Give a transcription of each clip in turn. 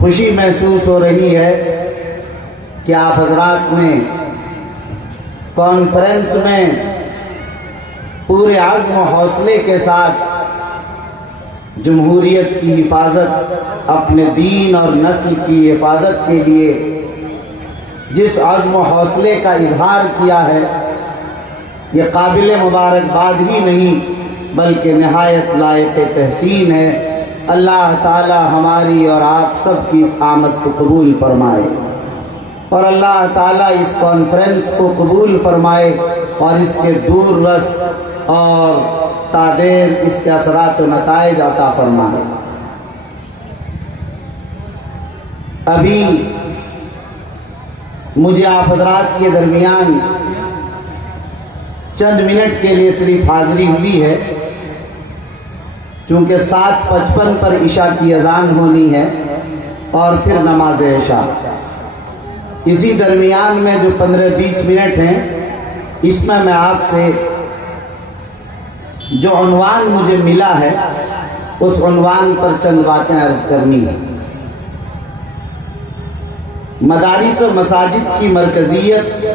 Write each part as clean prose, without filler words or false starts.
خوشی محسوس ہو رہی ہے کہ آپ حضرات نے کانفرنس میں پورے عزم و حوصلے کے ساتھ جمہوریت کی حفاظت، اپنے دین اور نسل کی حفاظت کے لیے جس عزم و حوصلے کا اظہار کیا ہے، یہ قابل مبارکباد ہی نہیں بلکہ نہایت لائق تحسین ہے۔ اللہ تعالی ہماری اور آپ سب کی اس آمد کو قبول فرمائے، اور اللہ تعالی اس کانفرنس کو قبول فرمائے اور اس کے دور رس اور تادیر اس کے اثرات و نتائج عطا فرمائے۔ ابھی مجھے آپ حضرات کے درمیان چند منٹ کے لیے صرف حاضری ہوئی ہے، چونکہ 7:55 پر عشاء کی اذان ہونی ہے اور پھر نماز عشاء۔ اسی درمیان میں جو 15-20 منٹ ہیں، اس میں آپ سے جو عنوان مجھے ملا ہے اس عنوان پر چند باتیں عرض کرنی ہیں۔ مدارس و مساجد کی مرکزیت،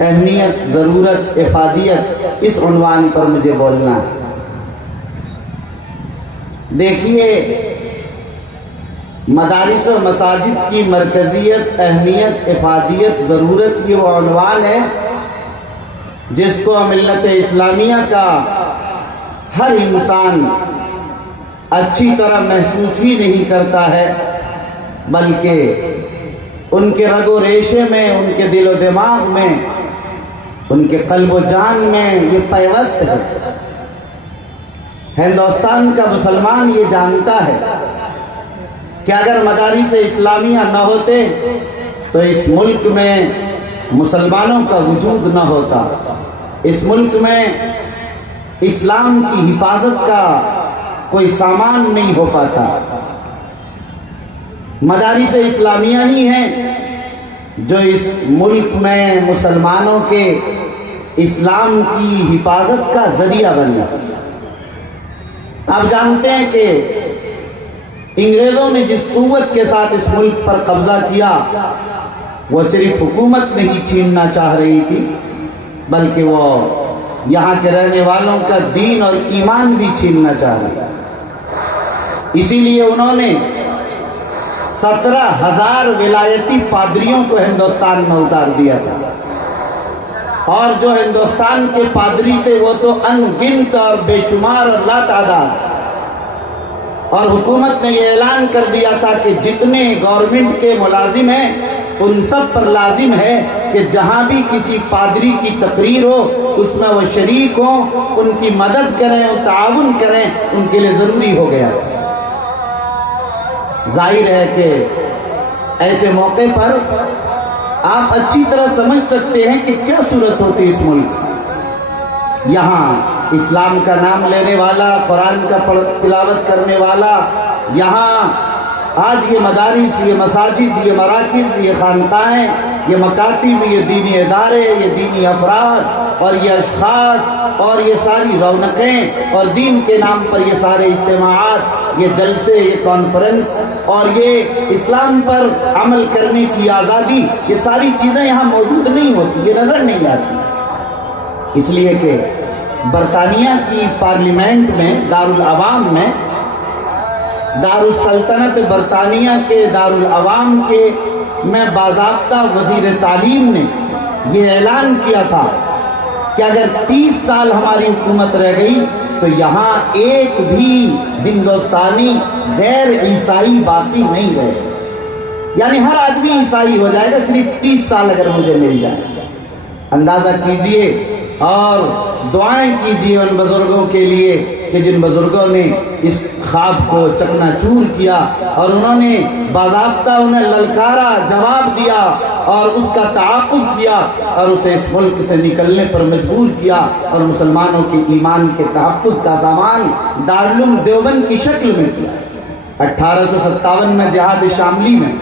اہمیت، ضرورت، افادیت، اس عنوان پر مجھے بولنا ہے۔ دیکھیے، مدارس و مساجد کی مرکزیت، اہمیت، افادیت، ضرورت، یہ وہ عنوان ہے جس کو ملت اسلامیہ کا ہر انسان اچھی طرح محسوس ہی نہیں کرتا ہے، بلکہ ان کے رگ و ریشے میں، ان کے دل و دماغ میں، ان کے قلب و جان میں یہ پیوست ہے۔ ہندوستان کا مسلمان یہ جانتا ہے کہ اگر مدارس اسلامیہ نہ ہوتے تو اس ملک میں مسلمانوں کا وجود نہ ہوتا، اس ملک میں اسلام کی حفاظت کا کوئی سامان نہیں ہو پاتا۔ مدارس اسلامیہ ہی ہیں جو اس ملک میں مسلمانوں کے اسلام کی حفاظت کا ذریعہ بنے۔ آپ جانتے ہیں کہ انگریزوں نے جس قوت کے ساتھ اس ملک پر قبضہ کیا، وہ صرف حکومت نہیں چھیننا چاہ رہی تھی، بلکہ وہ یہاں کے رہنے والوں کا دین اور ایمان بھی چھیننا چاہ رہی۔ اسی لیے انہوں نے 17,000 ولایتی پادریوں کو ہندوستان میں اتار دیا تھا، اور جو ہندوستان کے پادری تھے وہ تو ان گنت اور بے شمار اور لا تعداد، اور حکومت نے یہ اعلان کر دیا تھا کہ جتنے گورنمنٹ کے ملازم ہیں ان سب پر لازم ہے کہ جہاں بھی کسی پادری کی تقریر ہو اس میں وہ شریک ہوں، ان کی مدد کریں، تعاون کریں، ان کے لیے ضروری ہو گیا۔ ظاہر ہے کہ ایسے موقع پر آپ اچھی طرح سمجھ سکتے ہیں کہ کیا صورت ہوتی اس ملک۔ یہاں اسلام کا نام لینے والا، قرآن کا تلاوت کرنے والا، یہاں آج یہ مدارس، یہ مساجد، یہ مراکز، یہ خانقاہیں، یہ مکاتب، یہ دینی ادارے، یہ دینی افراد اور یہ اشخاص اور یہ ساری رونقیں اور دین کے نام پر یہ سارے اجتماعات، یہ جلسے، یہ کانفرنس اور یہ اسلام پر عمل کرنے کی آزادی، یہ ساری چیزیں یہاں موجود نہیں ہوتی، یہ نظر نہیں آتی۔ اس لیے کہ برطانیہ کی پارلیمنٹ میں، دارالعوام میں، دارالسلطنت برطانیہ کے دارالعوام کے میں باضابطہ وزیر تعلیم نے یہ اعلان کیا تھا کہ اگر 30 سال ہماری حکومت رہ گئی تو یہاں ایک بھی ہندوستانی غیر عیسائی باقی نہیں رہے، یعنی ہر آدمی عیسائی ہو جائے گا صرف 30 سال اگر مجھے مل جائے۔ اندازہ کیجئے اور دعائیں کیجئے ان بزرگوں کے لیے کہ جن بزرگوں نے اس خواب کو چکنا چور کیا اور انہوں نے باضابطہ انہیں للکارا، جواب دیا اور اس کا تعاقب کیا اور اسے اس ملک سے نکلنے پر مجبور کیا اور مسلمانوں کے ایمان کے تحفظ کا سامان دارالعلوم دیوبند کی شکل میں کیا۔ 1857 میں جہاد شاملی میں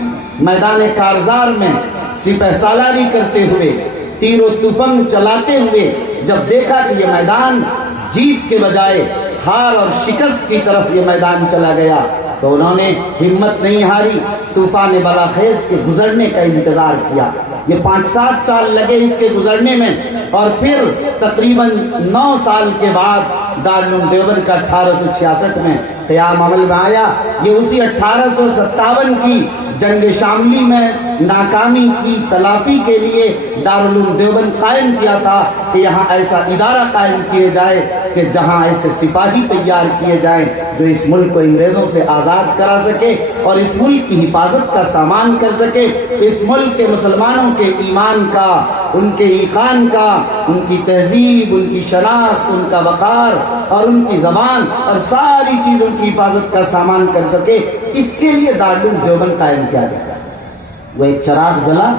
میدان کارزار میں سپہ سالاری کرتے ہوئے، تیر و تفنگ چلاتے ہوئے جب دیکھا کہ یہ میدان جیت کے بجائے ہار اور شکست کی طرف یہ میدان چلا گیا تو انہوں نے ہمت نہیں ہاری، طوفان بلاخیز کے گزرنے کا انتظار کیا۔ یہ 5-7 سال لگے اس کے گزرنے میں، اور پھر تقریباً 9 سال کے بعد دارالعلوم دیوبند کا 1866 میں قیام عمل میں آیا۔ یہ اسی 1857 کی جنگ شاملی میں ناکامی کی تلافی کے لیے دارالعلوم دیوبند قائم کیا تھا کہ یہاں ایسا ادارہ قائم کیے جائے کہ جہاں ایسے سپاہی تیار کیے جائیں جو اس ملک کو انگریزوں سے آزاد کرا سکے اور اس ملک کی حفاظت کا سامان کر سکے، اس ملک کے مسلمانوں کے ایمان کا، ان کے ایقان کا، ان کی تہذیب، ان کی شناخت، ان کا وقار اور ان کی زبان اور ساری چیزوں کی حفاظت کا سامان کر سکے۔ اس کے لیے دارالعلوم دیوبند قائم کیا گیا۔ وہ ایک چراغ جلا،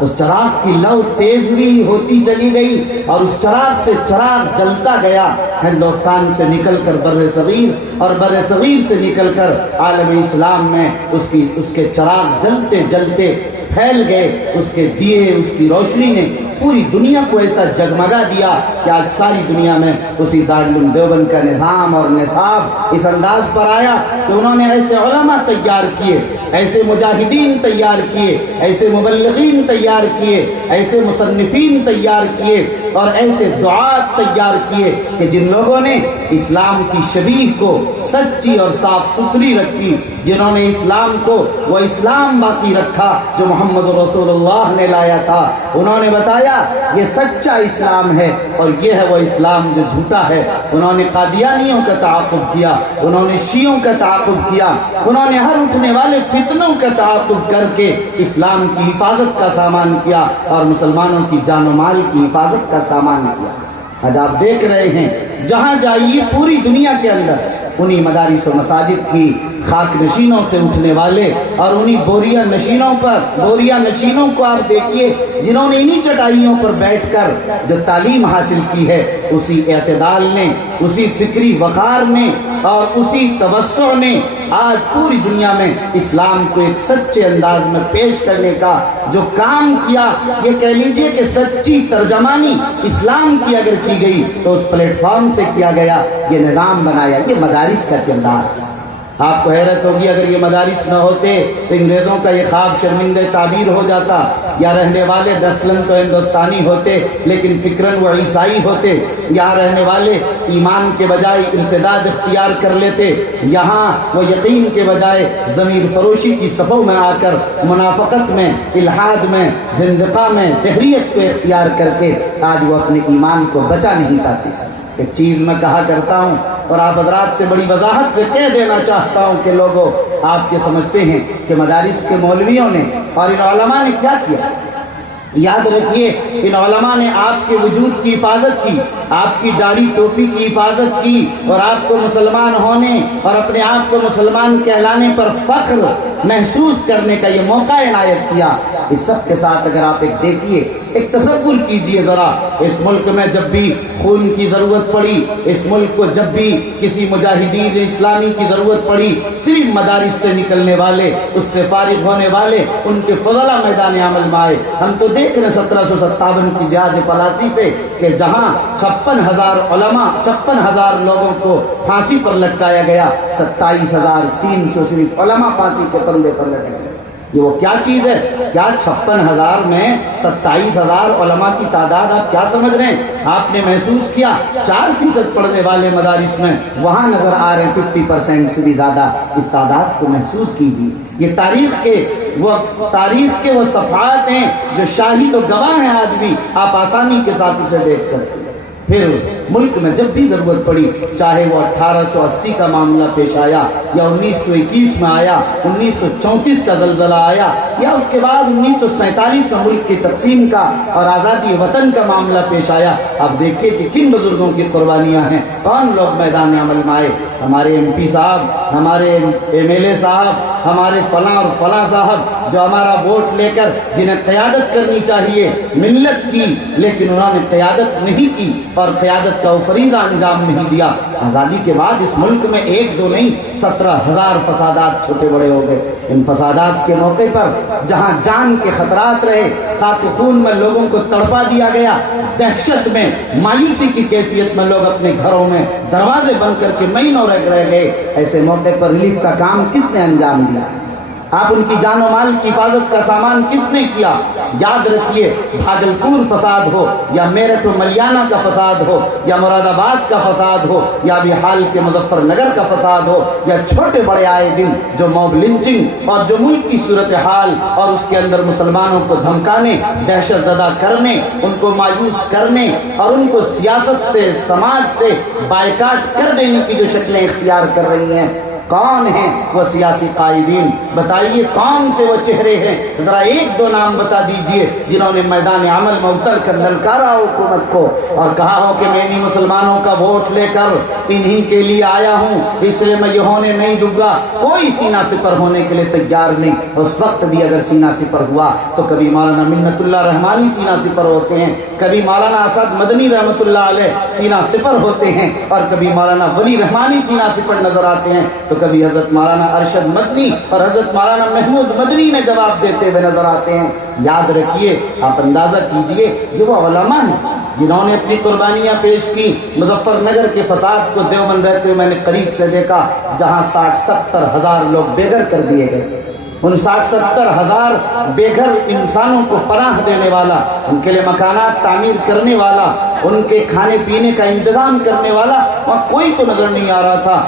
اس چراغ کی لو تیز بھی ہوتی چلی گئی اور اس چراغ سے چراغ جلتا گیا، ہندوستان سے نکل کر بر صغیر اور بر صغیر سے نکل کر عالم اسلام میں اس کے چراغ جلتے جلتے پھیل گئے۔ اس کے دیے، اس کی روشنی نے پوری دنیا کو ایسا جگمگا دیا کہ آج ساری دنیا میں اسی دارالعلوم دیوبند کا نظام اور نصاب اس انداز پر آیا کہ انہوں نے ایسے علماء تیار کیے، ایسے مجاہدین تیار کیے، ایسے مبلغین تیار کیے، ایسے مصنفین تیار کیے اور ایسے دعات تیار کیے کہ جن لوگوں نے اسلام کی شبیہ کو سچی اور صاف ستھری رکھی، جنہوں نے اسلام کو وہ اسلام باقی رکھا جو محمد رسول اللہ نے لایا تھا۔ انہوں نے بتایا یہ سچا اسلام ہے اور یہ ہے وہ اسلام جو جھوٹا ہے۔ انہوں نے قادیانیوں کا تعاقب کیا، انہوں نے شیعوں کا تعاقب کیا، انہوں نے ہر اٹھنے والے فتنوں کا تعاقب کر کے اسلام کی حفاظت کا سامان کیا اور مسلمانوں کی جان و مال کی حفاظت کا سامان کیا۔ آج آپ دیکھ رہے ہیں جہاں جائیے پوری دنیا کے اندر انہی مدارس و مساجد کی خاک نشینوں سے اٹھنے والے اور انہی بوریا نشینوں کو آپ دیکھیے جنہوں نے انہی چٹائیوں پر بیٹھ کر جو تعلیم حاصل کی ہے، اسی اعتدال نے، اسی فکری وقار نے اور اسی توسع نے آج پوری دنیا میں اسلام کو ایک سچے انداز میں پیش کرنے کا جو کام کیا، یہ کہہ لیجئے کہ سچی ترجمانی اسلام کی اگر کی گئی تو اس پلیٹ فارم سے کیا گیا، یہ نظام بنایا، یہ مدارس کا کردار۔ آپ کو حیرت ہوگی اگر یہ مدارس نہ ہوتے تو انگریزوں کا یہ خواب شرمندہ تعبیر ہو جاتا، یا رہنے والے نسلاً تو ہندوستانی ہوتے لیکن فکراً وہ عیسائی ہوتے، یہاں رہنے والے ایمان کے بجائے ارتداد اختیار کر لیتے، یہاں وہ یقین کے بجائے ضمیر فروشی کی صفوں میں آ کر منافقت میں، الحاد میں، زندقہ میں، دہریت کو اختیار کر کے آج وہ اپنے ایمان کو بچا نہیں پاتے۔ ایک چیز میں کہا کرتا ہوں اور آپ حضرات سے بڑی وضاحت سے کہہ دینا چاہتا ہوں کہ لوگوں آپ یہ سمجھتے ہیں کہ مدارس کے مولویوں نے اور ان علماء نے کیا کیا؟ یاد رکھیے ان علماء نے آپ کے وجود کی حفاظت کی، آپ کی داڑھی ٹوپی کی حفاظت کی اور آپ کو مسلمان ہونے اور اپنے آپ کو مسلمان کہلانے پر فخر محسوس کرنے کا یہ موقع عنایت کیا۔ اس سب کے ساتھ اگر آپ ایک دیکھیے، ایک تصور کیجئے ذرا، اس ملک میں جب بھی خون کی ضرورت پڑی، اس ملک کو جب بھی کسی مجاہدین اسلامی کی ضرورت پڑی، صرف مدارس سے نکلنے والے، اس سے فارغ ہونے والے، ان کے فضلہ میدان عمل میں آئے۔ ہم تو دیکھ رہے 1757 کی جہاد پلاسی سے کہ جہاں 56,000 علماء، 56,000 لوگوں کو پھانسی پر لٹکایا گیا، 27,300 صرف علماء پھانسی کے پندے پر لٹک گئے۔ یہ وہ کیا چیز ہے؟ کیا 56,000 میں 27,000 علماء کی تعداد آپ کیا سمجھ رہے ہیں؟ آپ نے محسوس کیا 4% پڑھنے والے مدارس میں وہاں نظر آ رہے ہیں 50% سے بھی زیادہ۔ اس تعداد کو محسوس کیجیے۔ یہ تاریخ کے وہ صفحات ہیں جو شاہد و گواہ ہیں، آج بھی آپ آسانی کے ساتھ اسے دیکھ سکتے ہیں۔ پھر ملک میں جب بھی ضرورت پڑی، چاہے وہ 1880 کا معاملہ پیش آیا یا 1921 میں آیا، 1934 کا زلزلہ آیا یا اس کے بعد 1947 میں ملک کی تقسیم کا اور آزادی وطن کا معاملہ پیش آیا، اب دیکھیے کہ کن بزرگوں کی قربانیاں ہیں، کون لوگ میدان عمل میں آئے۔ ہمارے MP صاحب، ہمارے MLA صاحب، ہمارے فلاں اور فلاں صاحب جو ہمارا ووٹ لے کر جنہیں قیادت کرنی چاہیے ملت کی، لیکن انہوں نے قیادت نہیں کی اور قیادت سیاست کا وہ فریضہ انجام نہیں دیا، آزادی کے بعد اس ملک میں 1-2 نہیں 17,000 فسادات چھوٹے بڑے ہو گئے۔ ان فسادات کے موقع پر جہاں جان کے خطرات رہے، خاک خون میں لوگوں کو تڑپا دیا گیا، دہشت میں، مایوسی کی کیفیت میں لوگ اپنے گھروں میں دروازے بند کر کے مہینوں رہ گئے، ایسے موقع پر ریلیف کا کام کس نے انجام دیا؟ آپ ان کی جان و مال کی حفاظت کا سامان کس نے کیا؟ یاد رکھیے، بھاگلپور فساد ہو یا میرٹھ و ملیانہ کا فساد ہو یا مراد آباد کا فساد ہو یا بہار کے مظفر نگر کا فساد ہو یا چھوٹے بڑے آئے دن جو موب لنچنگ اور جو ملک کی صورتحال اور اس کے اندر مسلمانوں کو دھمکانے، دہشت زدہ کرنے، ان کو مایوس کرنے اور ان کو سیاست سے، سماج سے بائیکاٹ کر دینے کی جو شکلیں اختیار کر رہی ہیں، کون ہیں وہ سیاسی قائدین؟ بتائیے کون سے وہ چہرے ہیں؟ ذرا 1-2 نام بتا دیجئے جنہوں نے میدان عمل میں اتر کر للکارا حکومت کو اور کہا ہو کہ میں انہی مسلمانوں کا ووٹ لے کر انہی کے لیے آیا ہوں، اس لیے میں یہ ہونے نہیں دوں گا۔ کوئی سینہ سپر ہونے کے لیے تیار نہیں۔ اس وقت بھی اگر سینہ سپر ہوا تو کبھی مولانا منت اللہ رحمانی سینہ سپر ہوتے ہیں، کبھی مولانا اسد مدنی رحمت اللہ علیہ سینہ سپر ہوتے ہیں اور کبھی مولانا ولی رحمانی سینہ سپر نظر آتے ہیں، تو کبھی حضرت مولانا ارشد مدنی اور حضرت مولانا محمود مدنی نے جواب دیتے ہوئے نظر آتے ہیں۔ یاد رکھیے، آپ اندازہ کیجئے، یہ وہ علماء ہیں جنہوں نے اپنی قربانیاں پیش کی۔ مظفر نگر کے فساد کو دیوبند رہتے ہوئے میں نے قریب سے دیکھا، جہاں 60-70 ہزار لوگ بے گھر کر دیے گئے۔ ان 60-70 ہزار بے گھر انسانوں کو پناہ دینے والا، ان کے لیے مکانات تعمیر کرنے والا، ان کے کھانے پینے کا انتظام کرنے والا وہاں کوئی تو نظر نہیں آ رہا تھا۔